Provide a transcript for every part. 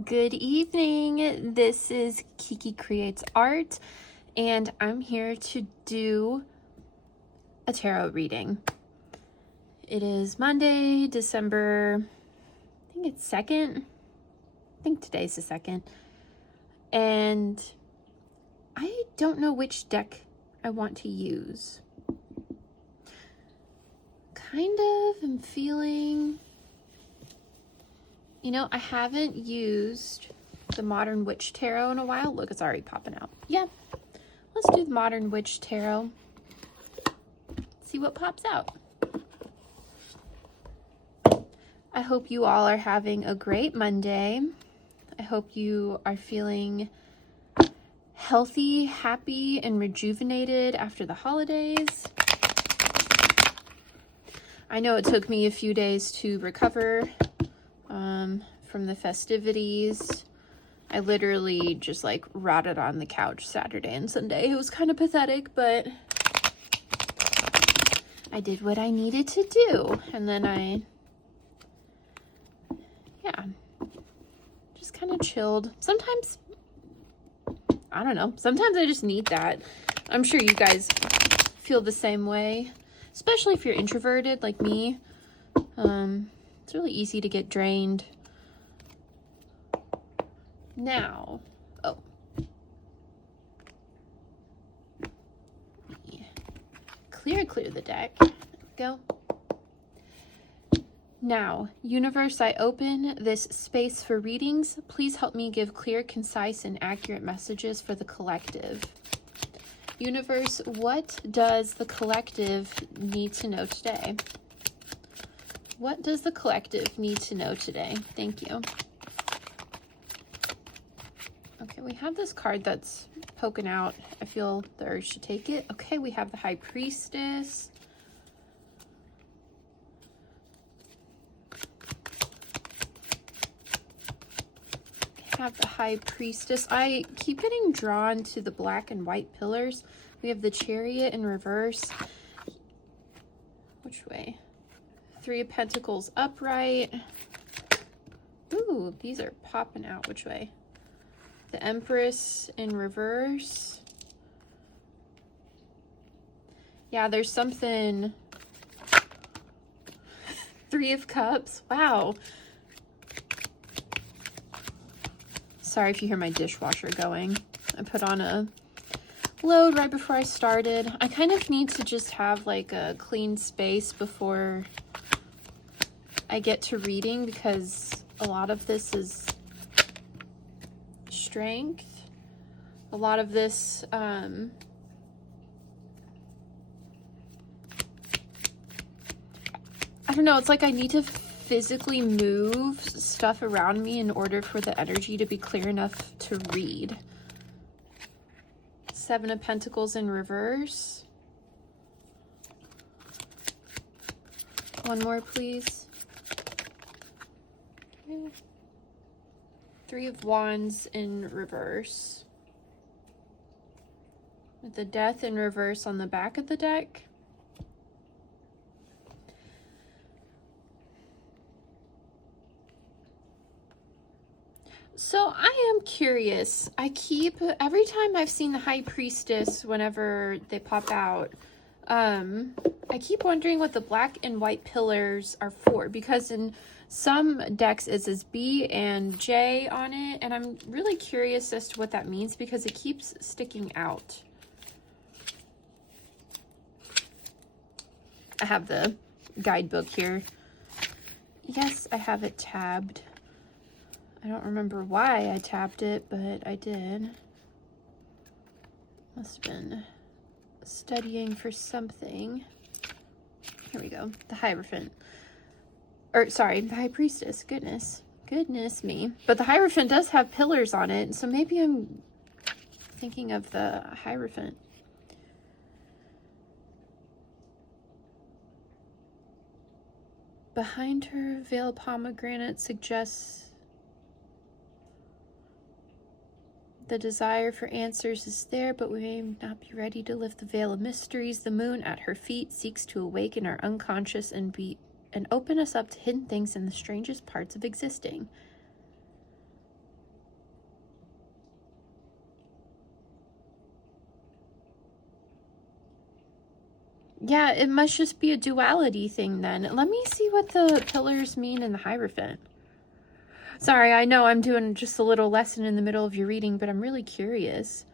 Good evening. This is Kiki Creates Art, and I'm here to do a tarot reading. It is Monday, December, I think it's 2nd. I think today's the 2nd. And I don't know which deck I want to use. Kind of am feeling... I haven't used the Modern Witch Tarot in a while. Look, it's already popping out. Yeah, let's do the Modern Witch Tarot. See what pops out. I hope you all are having a great Monday. I hope you are feeling healthy, happy, and rejuvenated after the holidays. I know it took me a few days to recover from the festivities. I literally just rotted on the couch Saturday and Sunday. It was kind of pathetic, but I did what I needed to do. And then just kind of chilled. Sometimes, I don't know, sometimes I just need that. I'm sure you guys feel the same way, especially if you're introverted like me. It's really easy to get drained. Now, clear the deck. There we go. Now, universe, I open this space for readings. Please help me give clear, concise, and accurate messages for the collective. Universe, what does the collective need to know today? What does the collective need to know today? Thank you. Okay, we have this card that's poking out. I feel the urge to take it. Okay, we have the High Priestess. Have the High Priestess. I keep getting drawn to the black and white pillars. We have the Chariot in reverse. Which way? Three of Pentacles upright. Ooh, these are popping out. Which way? The Empress in reverse. Yeah, there's something. Three of Cups. Wow. Sorry if you hear my dishwasher going. I put on a load right before I started. I kind of need to just have a clean space before I get to reading, because a lot of this is strength. A lot of this, I don't know, it's like I need to physically move stuff around me in order for the energy to be clear enough to read. Seven of Pentacles in reverse. One more, please. Okay. Three of Wands in reverse. With the Death in reverse on the back of the deck. So I am curious. Every time I've seen the High Priestess, whenever they pop out, I keep wondering what the black and white pillars are for, because in some decks it says B and J on it, and I'm really curious as to what that means because it keeps sticking out. I have the guidebook here. Yes, I have it tabbed. I don't remember why I tapped it, but I did. Must have been studying for something. Here we go. The Hierophant. The High Priestess. Goodness me. But the Hierophant does have pillars on it, so maybe I'm thinking of the Hierophant. Behind her, Veil of Pomegranate suggests the desire for answers is there, but we may not be ready to lift the veil of mysteries. The moon at her feet seeks to awaken our unconscious and open us up to hidden things in the strangest parts of existing. Yeah, it must just be a duality thing then. Let me see what the pillars mean in the Hierophant. Sorry, I know I'm doing just a little lesson in the middle of your reading, but I'm really curious.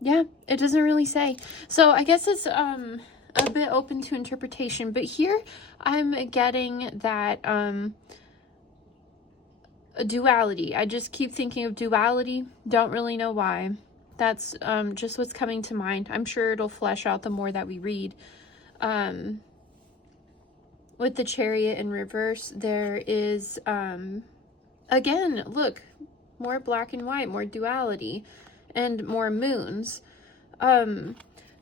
Yeah, it doesn't really say. So I guess it's a bit open to interpretation, but here I'm getting that a duality. I just keep thinking of duality. Don't really know why. That's just what's coming to mind. I'm sure it'll flesh out the more that we read. With the Chariot in reverse, there is, again, look, more black and white, more duality, and more moons.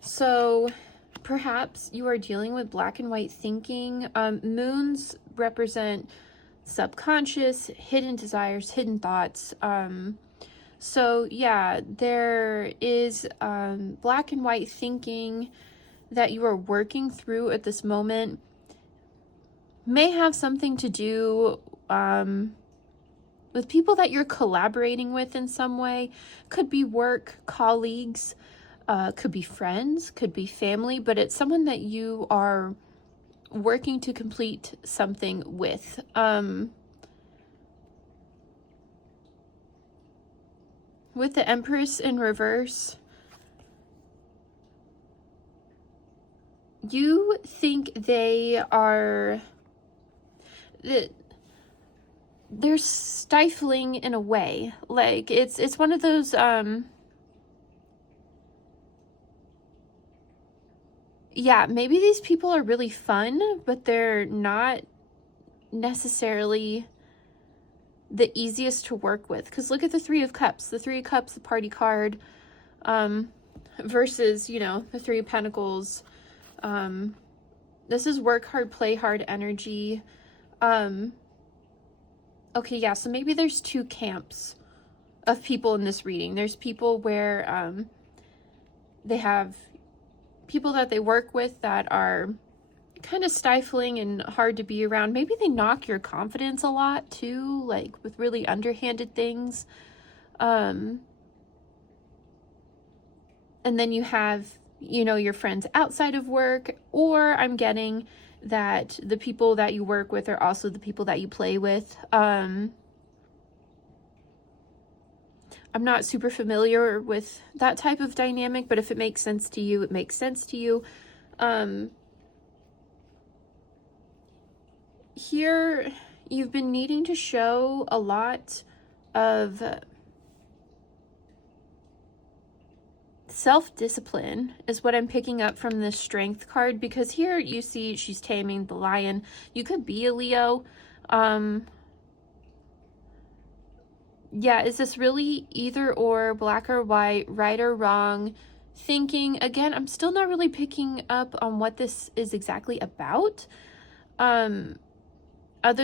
So perhaps you are dealing with black and white thinking. Moons represent subconscious, hidden desires, hidden thoughts. So yeah, there is black and white thinking that you are working through at this moment. May have something to do with people that you're collaborating with in some way. Could be work, colleagues, could be friends, could be family, but it's someone that you are working to complete something with. With the Empress in reverse, you think they are... they're stifling in a way. Like, it's one of those... yeah, maybe these people are really fun, but they're not necessarily the easiest to work with. Because look at the Three of Cups. The Three of Cups, the party card, versus, you know, the Three of Pentacles. This is work hard, play hard energy. Okay, yeah, so maybe there's two camps of people in this reading. There's people where they have people that they work with that are kind of stifling and hard to be around. Maybe they knock your confidence a lot too, like with really underhanded things. And then you have, you know, your friends outside of work, or I'm getting that the people that you work with are also the people that you play with. I'm not super familiar with that type of dynamic, but if it makes sense to you, it makes sense to you. Here, you've been needing to show a lot of self-discipline is what I'm picking up from the Strength card, because here you see she's taming the lion. You could be a Leo. Yeah, is this really either or, black or white, right or wrong thinking? Again, I'm still not really picking up on what this is exactly about. Other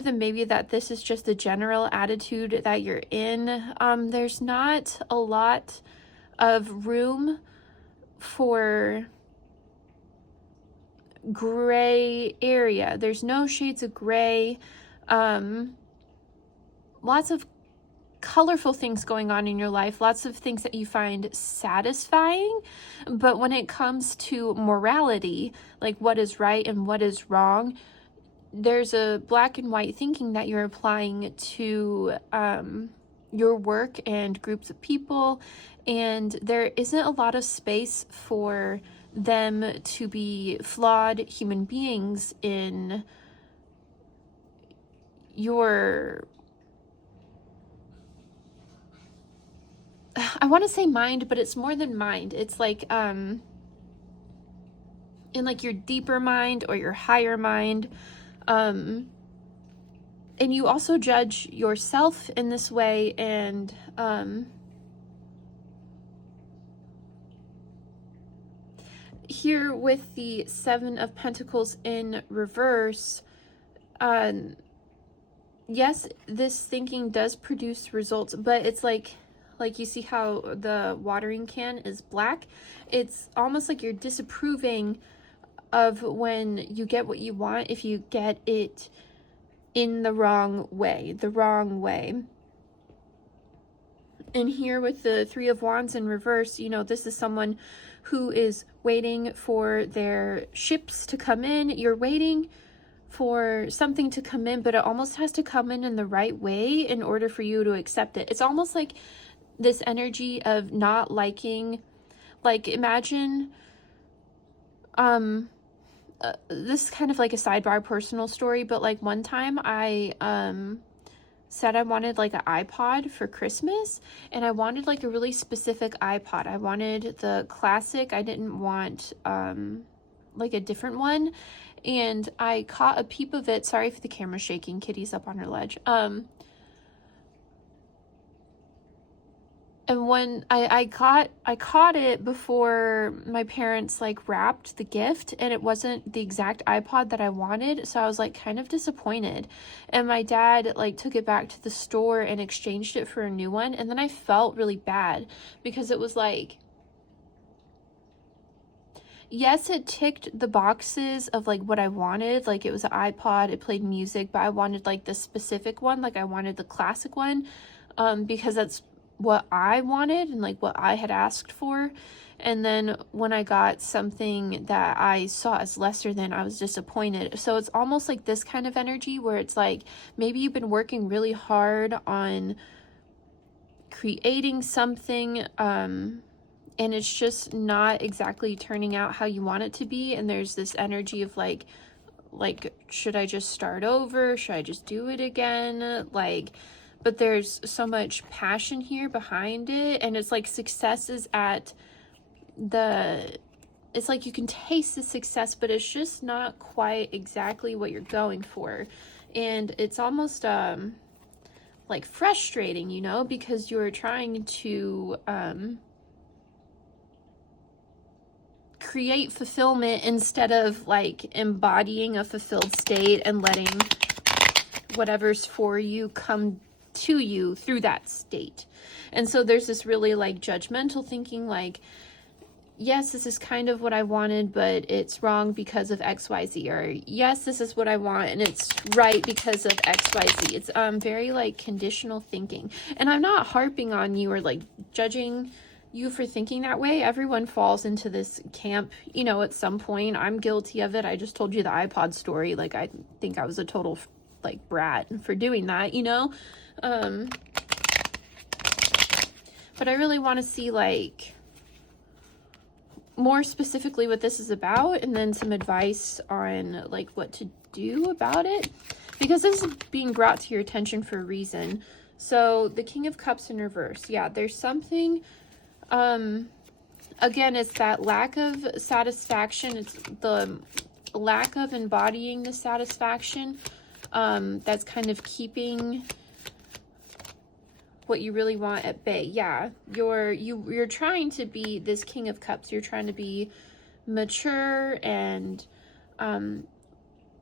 than maybe that this is just the general attitude that you're in. There's not a lot of room for gray area. There's no shades of gray. Lots of colorful things going on in your life, lots of things that you find satisfying, but when it comes to morality, like what is right and what is wrong, there's a black and white thinking that you're applying to your work and groups of people, and there isn't a lot of space for them to be flawed human beings in your, I want to say mind, but it's more than mind. It's like in like your deeper mind or your higher mind. And you also judge yourself in this way, and here with the Seven of Pentacles in reverse, yes, this thinking does produce results, but it's like you see how the watering can is black. It's almost like you're disapproving of when you get what you want if you get it in the wrong way, And here with the Three of Wands in reverse, you know, this is someone who is waiting for their ships to come in. You're waiting for something to come in, but it almost has to come in the right way in order for you to accept it. It's almost like this energy of not liking, like imagine, this is kind of like a sidebar personal story, but like one time I, said I wanted like an iPod for Christmas, and I wanted like a really specific iPod. I wanted the classic. I didn't want like a different one. And I caught a peep of it. Sorry if the camera's shaking. Kitty's up on her ledge. And when I caught it before my parents like wrapped the gift, and it wasn't the exact iPod that I wanted, so I was like kind of disappointed. And my dad like took it back to the store and exchanged it for a new one, and then I felt really bad because it was like, yes, it ticked the boxes of like what I wanted. Like it was an iPod, it played music, but I wanted like the specific one. Like I wanted the classic one, because that's what I wanted and like what I had asked for. And then when I got something that I saw as lesser than, I was disappointed. So it's almost like this kind of energy where it's like maybe you've been working really hard on creating something, and it's just not exactly turning out how you want it to be. And there's this energy of like, should I just start over? Should I just do it again? Like, but there's so much passion here behind it. And it's like success is at the, it's like you can taste the success, but it's just not quite exactly what you're going for. And it's almost like frustrating, you know, because you're trying to create fulfillment instead of like embodying a fulfilled state and letting whatever's for you come to you through that state. And so there's this really like judgmental thinking, like, yes, this is kind of what I wanted, but it's wrong because of XYZ, or yes, this is what I want and it's right because of XYZ. It's very like conditional thinking. And I'm not harping on you or like judging you for thinking that way. Everyone falls into this camp, you know, at some point. I'm guilty of it. I just told you the iPod story. Like, I think I was a total like brat for doing that, you know? But I really want to see like more specifically what this is about, and then some advice on like what to do about it, because this is being brought to your attention for a reason. So the King of Cups in reverse. Yeah, there's something, again, it's that lack of satisfaction. It's the lack of embodying the satisfaction, that's kind of keeping what you really want at bay. Yeah, you're trying to be this King of Cups. You're trying to be mature and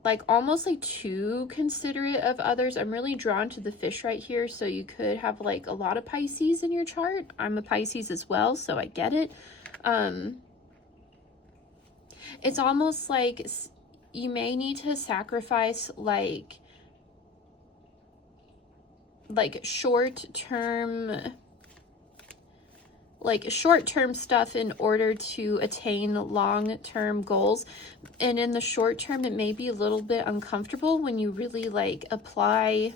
like almost like too considerate of others. I'm really drawn to the fish right here, so you could have like a lot of Pisces in your chart. I'm a Pisces as well, so I get it. It's almost like you may need to sacrifice like short-term stuff in order to attain long-term goals. And in the short term, it may be a little bit uncomfortable when you really like apply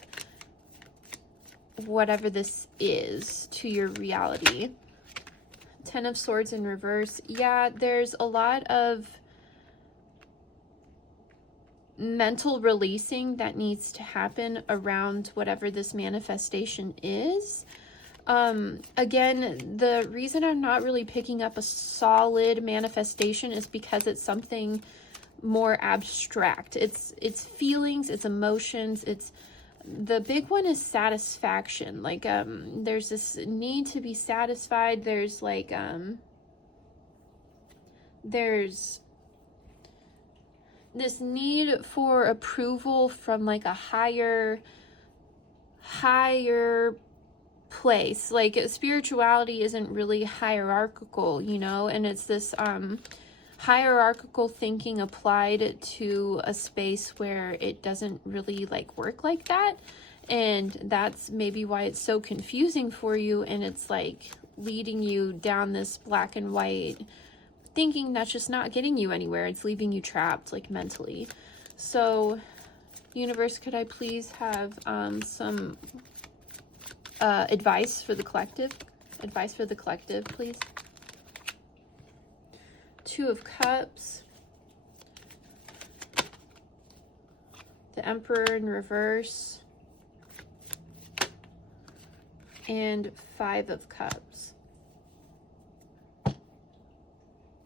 whatever this is to your reality. Ten of Swords in reverse. Yeah, there's a lot of mental releasing that needs to happen around whatever this manifestation is. Again, the reason I'm not really picking up a solid manifestation is because it's something more abstract. It's feelings, it's emotions, it's the big one is satisfaction. Like there's this need to be satisfied. There's like there's this need for approval from like a higher place. Like spirituality isn't really hierarchical, you know, and it's this hierarchical thinking applied to a space where it doesn't really like work like that. And that's maybe why it's so confusing for you, and it's like leading you down this black and white thinking that's just not getting you anywhere. It's leaving you trapped, like, mentally. So, universe, could I please have some advice for the collective? Advice for the collective, please. Two of Cups. The Emperor in reverse. And Five of Cups.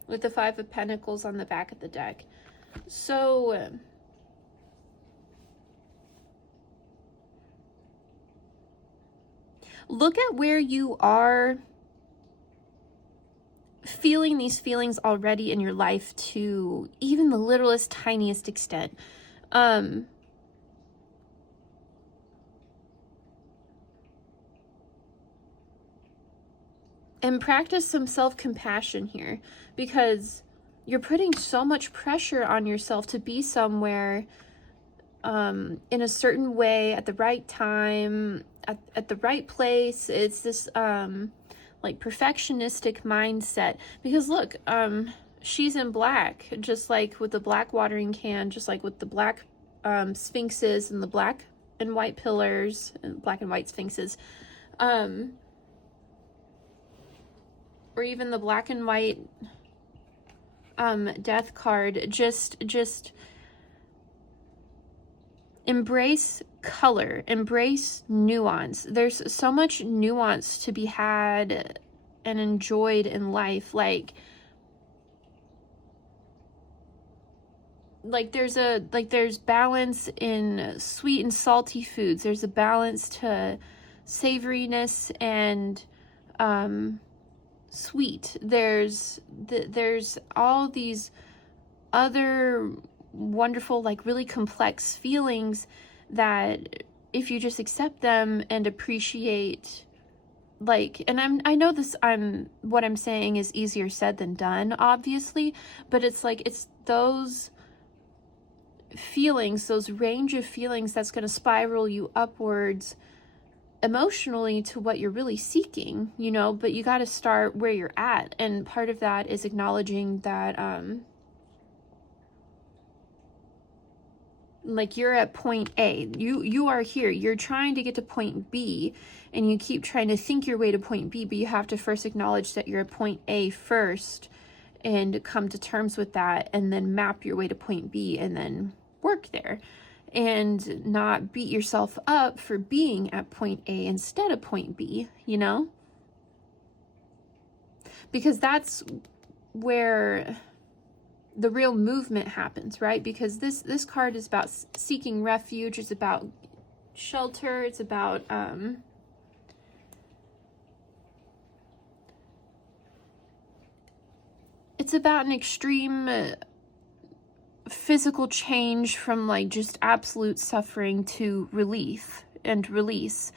With the Five of Pentacles on the back of the deck. So, look at where you are feeling these feelings already in your life to even the littlest, tiniest extent. And practice some self-compassion here, because you're putting so much pressure on yourself to be somewhere in a certain way at the right time, at the right place. It's this like perfectionistic mindset, because look, she's in black, just like with the black watering can, just like with the black sphinxes and the black and white pillars and black and white sphinxes, or even the black and white death card. Just embrace color, embrace nuance. There's so much nuance to be had and enjoyed in life. Like there's balance in sweet and salty foods. There's a balance to savoriness and sweet. There's all these other wonderful, like really complex feelings that if you just accept them and appreciate, like, and I know this, what I'm saying is easier said than done, obviously, but it's like, it's those feelings, those range of feelings that's going to spiral you upwards emotionally to what you're really seeking, you know. But you got to start where you're at, and part of that is acknowledging that like you're at point A, you are here, you're trying to get to point B, and you keep trying to think your way to point B, but you have to first acknowledge that you're at point A first and come to terms with that, and then map your way to point B and then work there. And not beat yourself up for being at point A instead of point B, you know? Because that's where the real movement happens, right? Because this card is about seeking refuge, it's about shelter, it's about an extreme physical change from like just absolute suffering to relief and release.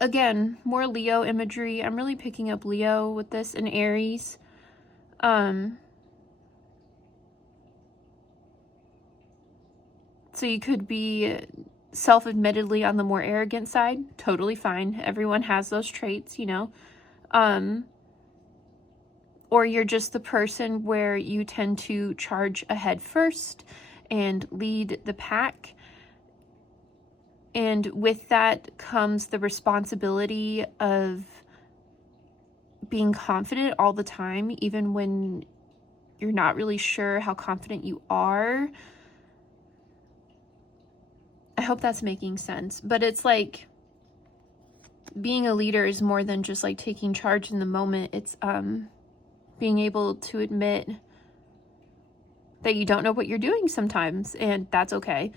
Again, more Leo imagery. I'm really picking up Leo with this, and Aries. So you could be self-admittedly on the more arrogant side. Totally fine. Everyone has those traits, you know. Or you're just the person where you tend to charge ahead first and lead the pack. And with that comes the responsibility of being confident all the time, even when you're not really sure how confident you are. I hope that's making sense. But it's like being a leader is more than just like taking charge in the moment. It's being able to admit that you don't know what you're doing sometimes, and that's okay.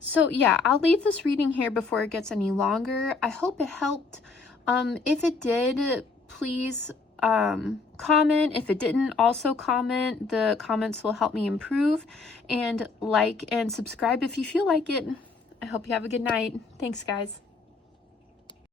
So yeah, I'll leave this reading here before it gets any longer. I hope it helped. If it did, please comment. If it didn't, also comment. The comments will help me improve. And like and subscribe if you feel like it. I hope you have a good night. Thanks, guys.